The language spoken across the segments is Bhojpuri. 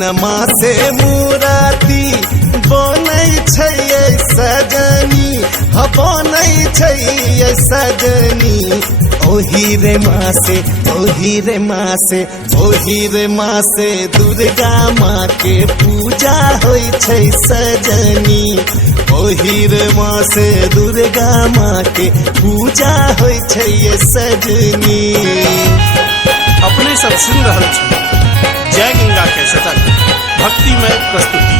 सोनमा से मूर्ति बनै छै सजनी, बनै छै सजनी। ओही रे माँ से, ओही रे माँ से, ओही रे माँ से दुर्गा माँ के पूजा होइ छै सजनी। ओही रे माँ से दुर्गा माँ के पूजा होइ छै सजनी। अपने सब सुन रहल छी जय गंगा के सतत भक्तिमय प्रस्तुति।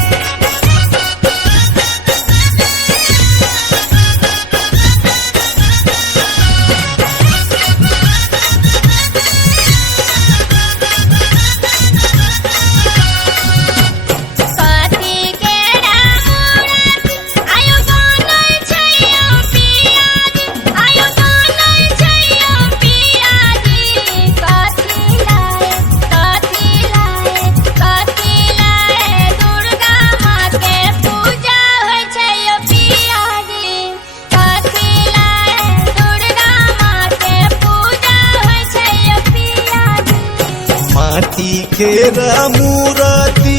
माटी केरा मूर्ति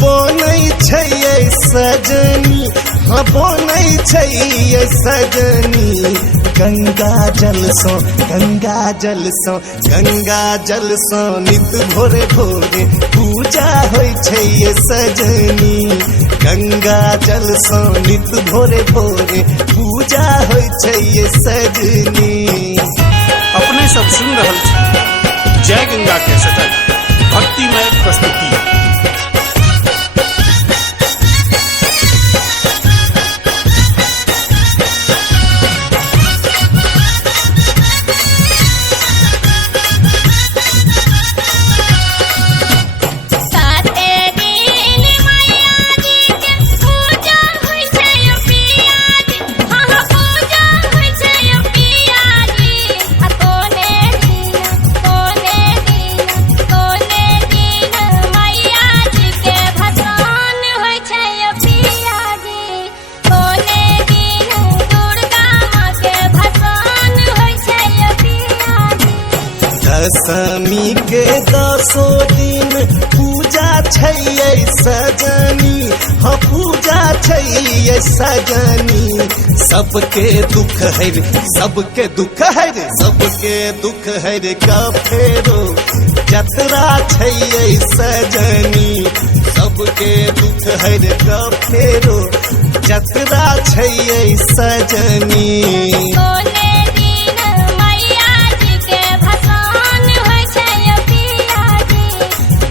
बनै छै सजनी, बनै छै सजनी। गंगा जल सो, गंगा जल सो, गंगा जल सो नित भोरे भोरे पूजा होइ छै सजनी। गंगा जल सो नित भोरे भोरे पूजा होइ छै सजनी। अपने सब सुन रहल छी जय गंगा के सतत भक्तिमय प्रस्तुति। दशमी के 10 दिन पूजा छै सजनी, पूजा छै सजनी। सबके दुख है, सबके दुख है, सबके दुख है का फेरो जतरा छै सजनी। सबके दुख है का फेरो जतरा छै सजनी।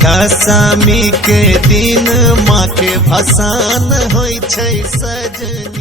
दशमी के दिन माँ के भसान होइ छै सजनी।